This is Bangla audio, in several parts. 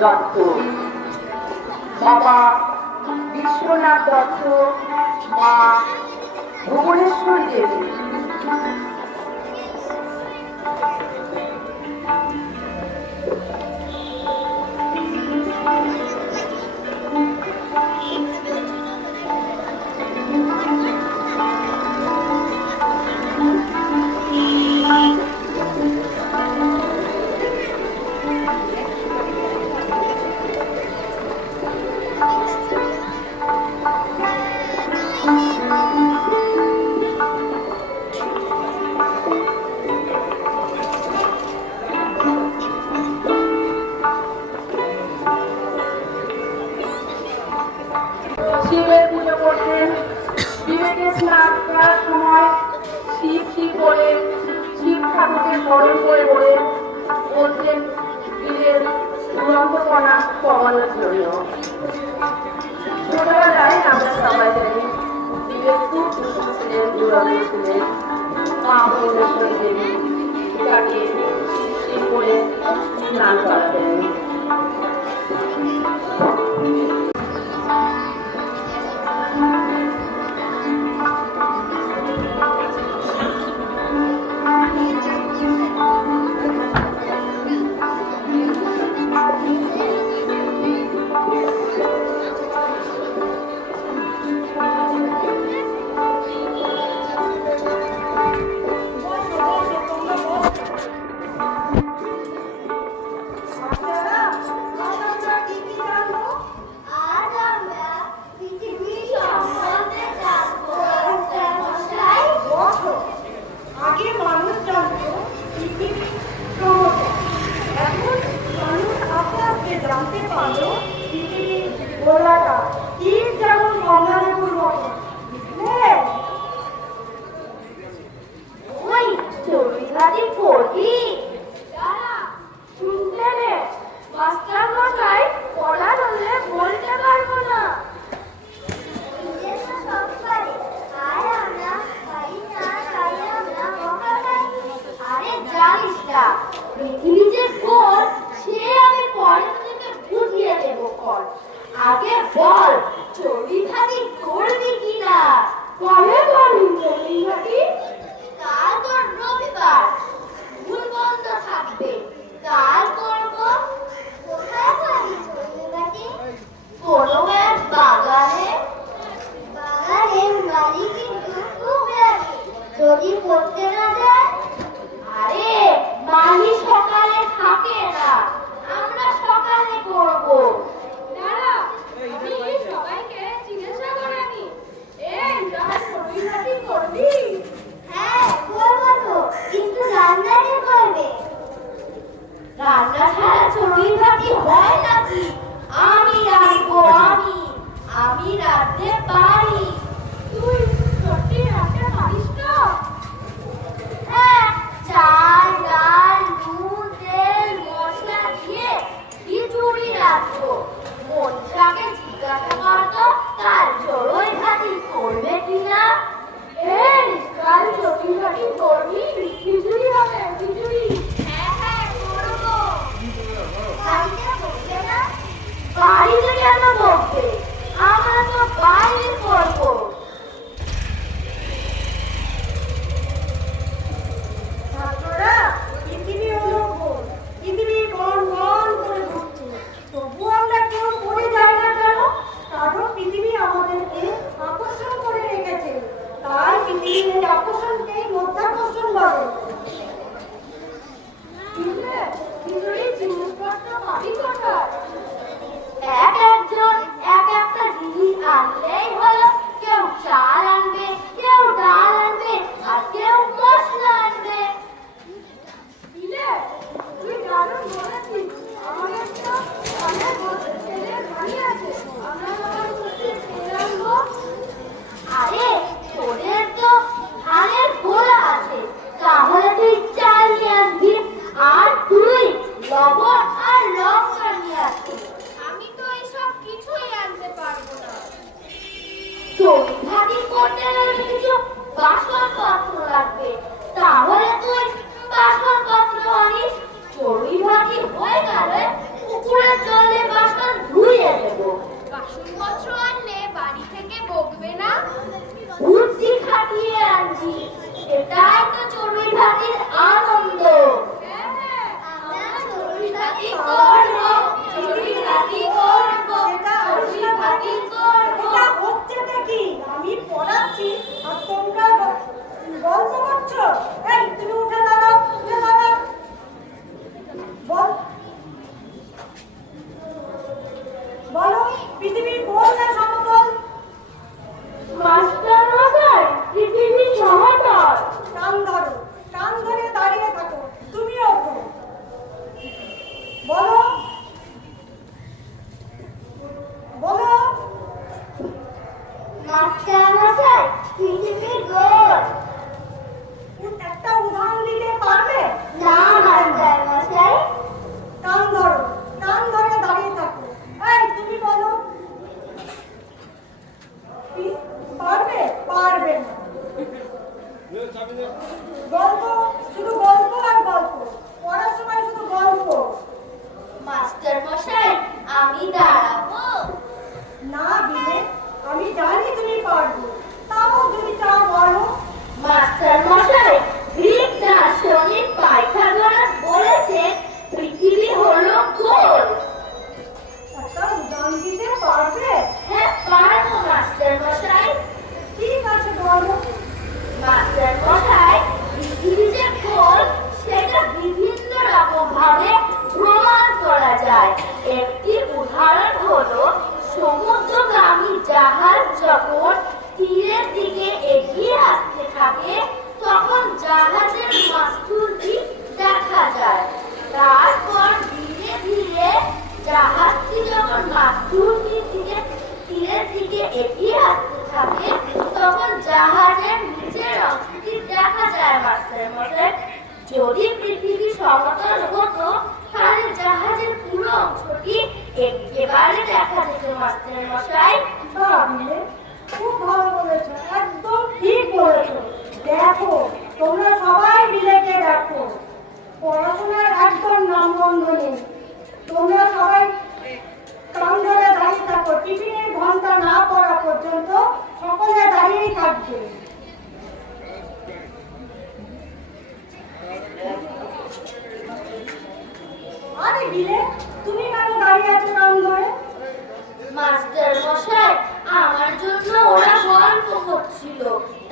দত্ত, বাবা বিশ্বনাথ দত্ত, মা ভুবনেশ্বর দেবী। শিবের পুজো করতেন। বিবেকে স্নান করার সময় শিব শিব বলে শিব ঠাকুরকে স্মরণ করে বলে বলতেন বীরের দুরন্তপনা কমানোর জন্য। ছোটবেলায় আমরা সবাই জানি বীরের খুব দুষ্ট ছিলেন, দুরন্ত ছিলেন। মা ভুবনেশ্বর দেবী তাকে শিব করে স্নান করাতেন। জানতে পারো পৃথিবীর গোলাটা ঠিক যেমন গঙ্গাদেবীর মতো, বুঝলে? ওই চড়ুইভাতি পড়বি? শুনতে রে, মাস্টার মশাই পড়া ধরলে বলতে পারবো না। আরে জানিস না পৃথিবী যে গোল সে আমি পরে থেকে বুঝিয়ে দেবো। কর আগে বল চড়ুইভাতি করবি কিনা? কবে করবি চড়ুইভাতি? কাল তোর রবিবার, স্কুল বন্ধ থাকবে, কাল করবো। কোথায় করবি চড়ুইভাতি? কোনো এক বাগানে। বাগানের মালিক কিন্তু খুব রাগী যদি করতে না যায়। আরে মালি সকালে থাকে না, আমরা সকালে করবো। সবাইকে জিজ্ঞাসা করে নি, এই চড়ুইভাতি করবি? হ্যাঁ করবো তো, কিন্তু রান্না কে করবে? রান্না ছাড়া চড়ুইভাতি হয় নাকি? আমি রাঁধবো, আমি রাঁধতে পারি। তুই সত্যি রাঁধতে পারিস তো? হ্যাঁ, চাল ডাল নুন তেল মশলা দিয়ে খিচুড়ি রাঁধবো। মনসাকে জিজ্ঞাসা করতো কাল চড়ুইভাতি করবে কিনা। এই কাল চড়ুইভাতি করবি? খিচুড়ি হবে, খিচুড়ি। হ্যাঁ হ্যাঁ করবো। বাড়িতে বলবে না? বাড়িতে কেন বলবে? আমরা তো বাইরে করবো। ছাত্ররা, পৃথিবী হলো গোল, পৃথিবী গন গন করে ঘুরছে, তবু আমরা কেউ পড়ে যাই না কেন? কারণ পৃথিবী আমাদেরকে আকর্ষণ করে রেখেছে, তাই পৃথিবীর আকর্ষণকেই মধ্যাকর্ষণ বলে। জিনিসপত্র পাবি কোথায়? এক একজন এক একটা জিনিস আনলেই হলো। ভাতি করব, চড়ুই ভাতি করব, চড়ুই ভাতি করব। এটা হচ্ছেটা কি? আমি পড়াচ্ছি আর তোমরা গল্প করছো। এই তুমি উঠে দাঁড়াও, উঠে দাঁড়াও। বল, বলো পৃথিবীর কোন দেশ সমতল? মাস্টার মশাই, পৃথিবী সমতল। কান ধরো, কান ধরে দাঁড়িয়ে থাকো। তুমিও ওঠো। বলো, বলো। মাস্টার মশাই, পৃথিবী গোল। একটা উদাহরণ দিতে পারবে? না মাস্টার মশাই। কান ধরো, কান ধরে দাঁড়িয়ে থাকো। এই তুমি বলো, পারবে? পারবে না। গল্প, শুধু গল্প আর গল্প। পড়ার সময় শুধু গল্প। মাস্টার মশাই, আমি দাঁড়াবো। না বিলে, আমি জানি তুমি পারবে। তাও যদি চাও বলো। মাস্টার মশাই, গ্রিক দার্শনিক পাইথাগোরাস বলেছে পৃথিবী হলো গোল। একটা উদাহরণ দিতে পারবে? হ্যাঁ পারবো মাস্টার মশাই। ঠিক আছে বলো। মাস্টার মশাই, পৃথিবী যে গোল সেটা বিভিন্ন রকম ভাবে প্রমাণ করা যায়। একটি উদাহরণ হলো সমুদ্রগামী জাহাজ যখন তীরের দিকে এগিয়ে আসতে থাকে তখন জাহাজের মাস্তুলটি দেখা যায়। তারপর ধীরে ধীরে জাহাজটি যখন মাস্তুলটির দিকে তীরের দিকে এগিয়ে আসতে থাকে তখন জাহাজের নিচের অংশটি দেখা যায় মাস্টার মশাই। যদি পৃথিবী সমতল হতো তাহলে জাহাজের পুরো অংশটি একেবারে দেখা যেত মাস্টার মশাই। না বিলে, খুব ভালো বলেছো, একদম ঠিক বলেছো। দেখো, তোমরা সবাই বিলেকে দেখো, পড়াশোনার একদম নামগন্ধ নেই। তোমরা সবাই কান ধরে দাঁড়িয়ে থাকো। টিফিনের ঘন্টা না পড়া পর্যন্ত সকলে দাঁড়িয়েই থাকবে। আরে বিলে, তুমি কেন দাঁড়িয়ে আছো কান ধরে? মাস্টার মশাই, আমার জন্য ওরা গল্প করছিল,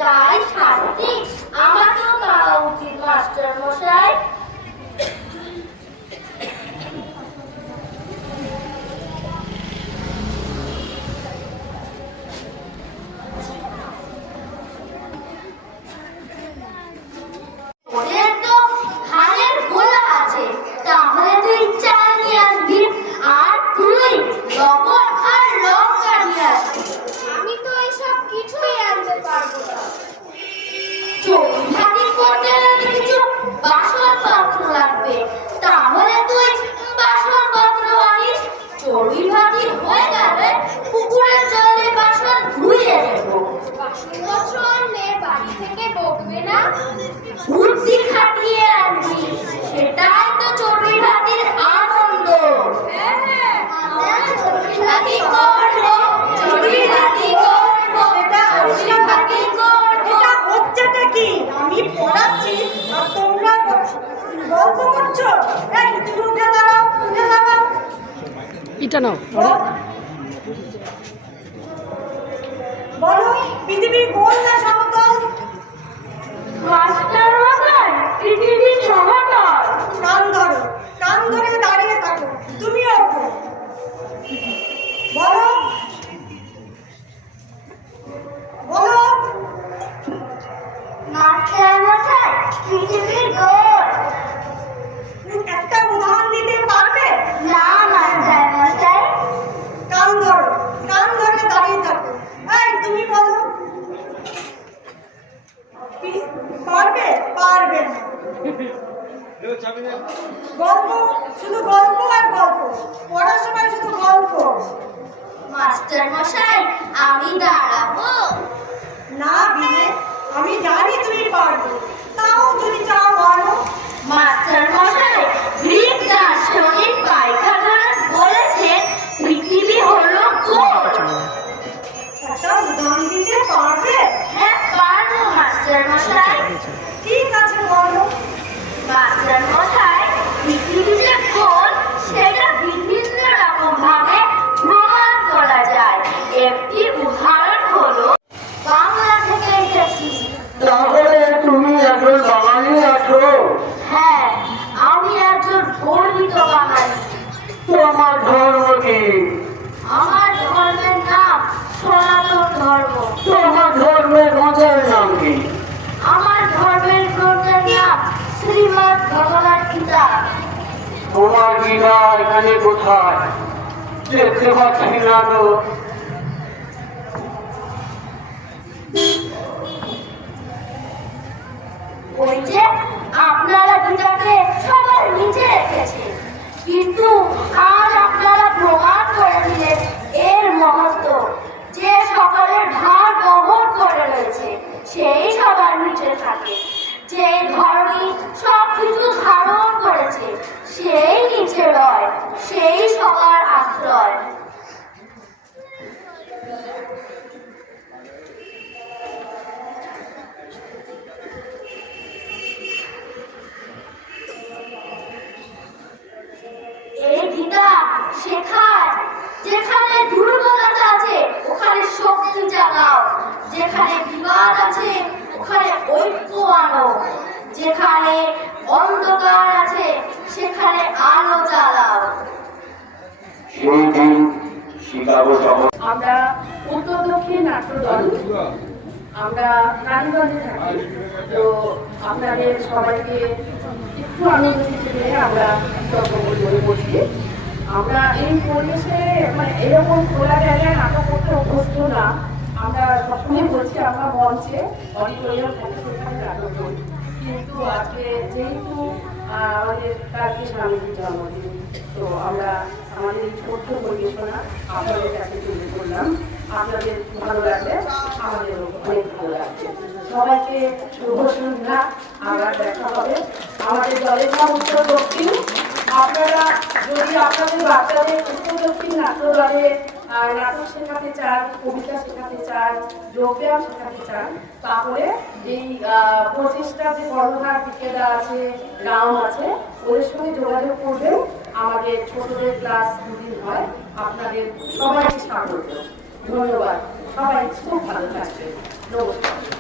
তাই শাস্তি আমাকেও পাওয়া উচিত মাস্টার মশাই। ওদের তো ধানের গোলা আছে, তাহলে তুই চাল নিয়ে আসবি আর তুই লবণ আর লঙ্কা নিয়ে আসবি। আমি তো এইসব কিছুই আনতে পারবো না। চড়ুই ভাতি করতে হলে কিছু বাসনপত্র লাগবে, তাহলে তুই বাসনপত্র আনিস। চড়ুই ভাতি হয়ে গেলে পুকুরের জলে বাসন ধুয়ে দেব। বাসনপত্র আনলে বাড়ি থেকে বকবে না? বুদ্ধি খাটিয়ে আনবি, সেটাই তো চড়ুই ভাতির আনন্দ। আমরা চড়ুই ভাতি করবো, চড়ুই ভাতি করবো, চড়ুই ভাতি করবো। এটা হচ্ছেটা কি? আমি পড়াচ্ছি আর তোমরা গল্প করছো। এই তুমি উঠে দাঁড়াও, উঠে দাঁড়াও। এটা নাও। বলো পৃথিবীর কোন দেশ সমতল? মাস্টার মশাই, পৃথিবী সমতল। কান ধরো, কান ধরে দাঁড়িয়ে থাকো। তুমিও ওঠো। বলো, বলো। মাস্টার মশাই, পৃথিবী গোল। একটা উদাহরণ দিতে পারবে? না মাস্টার মশাই। কান ধরো, কান ধরে দাঁড়িয়ে থাকো। এই তুমি বলো, পারবে? পারবে না। গল্প, শুধু গল্প আর গল্প। পড়ার সময় শুধু গল্প। মাস্টার মশাই, আমি দাঁড়াবো। না বিলে, আমি জানি তুমি পারবে। তাও যদি চাও বলো। মাস্টার মশাই, গ্রিক দার্শনিক পাইথাগোরাস বলেছে পৃথিবী হলো গোল। একটা উদাহরণ দিতে পারবে? হ্যাঁ পারবো মাস্টার মশাই। ঠিক আছে বলো। মাস্টার মশাই, পৃথিবী যে গোল তোমরা এখানে কোথায়? দেখতে পাচ্ছি না তো। ওই যে আপনারা দুটাকে সবার নিচে রেখেছে, কিন্তু আজ আপনারা প্রমাণ করে দিলেন এর মহত্ব। যে সকলের ভার বহন করে রয়েছে সেই সবার নিচে থাকে, যে ধর্মী সবকিছু ধারণ করেছে সেই নিচে রয়, সেই সবার আশ্রয়। এই গীতা শেখায় যেখানে দুর্বলতা আছে ওখানে শক্তি জাগাও, যেখানে বিবাদ আছে ওখানে ঐক্য আনো, যেখানে অন্ধকার আছে সেখানে আলো জ্বালাও। সেই দিন শিকাগো শহর। আমরা উত্তর দক্ষিণ নাট্যদল, আমরা নারীগঞ্জে থাকি। তো আপনাদের সবাইকে একটু আনন্দ দিতে পেরে আমরা মনে করছি। আমরা এই পরিবেশে মানে এরকম খোলা জায়গায় নাটক করতে অভ্যস্ত না। আমরা সবসময় বলছি আমরা মঞ্চে অডিটোরিয়াম থাকে সেখানে নাটক করি, কিন্তু আজকে যেহেতু আমাদের কালকে স্বামীজির জন্মদিন, তো আমরা আমাদের এই ছোট্ট পরিবেশনা আপনাদের কাছে তুলে ধরলাম। আপনাদের ভালো লাগলে আমাদেরও অনেক ভালো লাগছে। সবাইকে শুভ সন্ধ্যা, আবার দেখা হবে। আমাদের দলের নাম উত্তর দক্ষিণ। আপনারা যদি আপনাদের বাচ্চাদের উত্তর দক্ষিণ নাট্যদলে নাটক শেখাতে চান, কবিতা শেখাতে চান, যোগব্যায়াম শেখাতে চান, তাহলে এই প্রচেষ্টা যে কর্ণধার বিকেদা আছে, রাম আছে, ওদের সঙ্গে যোগাযোগ করবেন। আমাদের ছোটদের ক্লাস দুদিন হয়। আপনাদের সবাইকে স্বাগত, ধন্যবাদ। সবাই খুব ভালো থাকবেন। নমস্কার।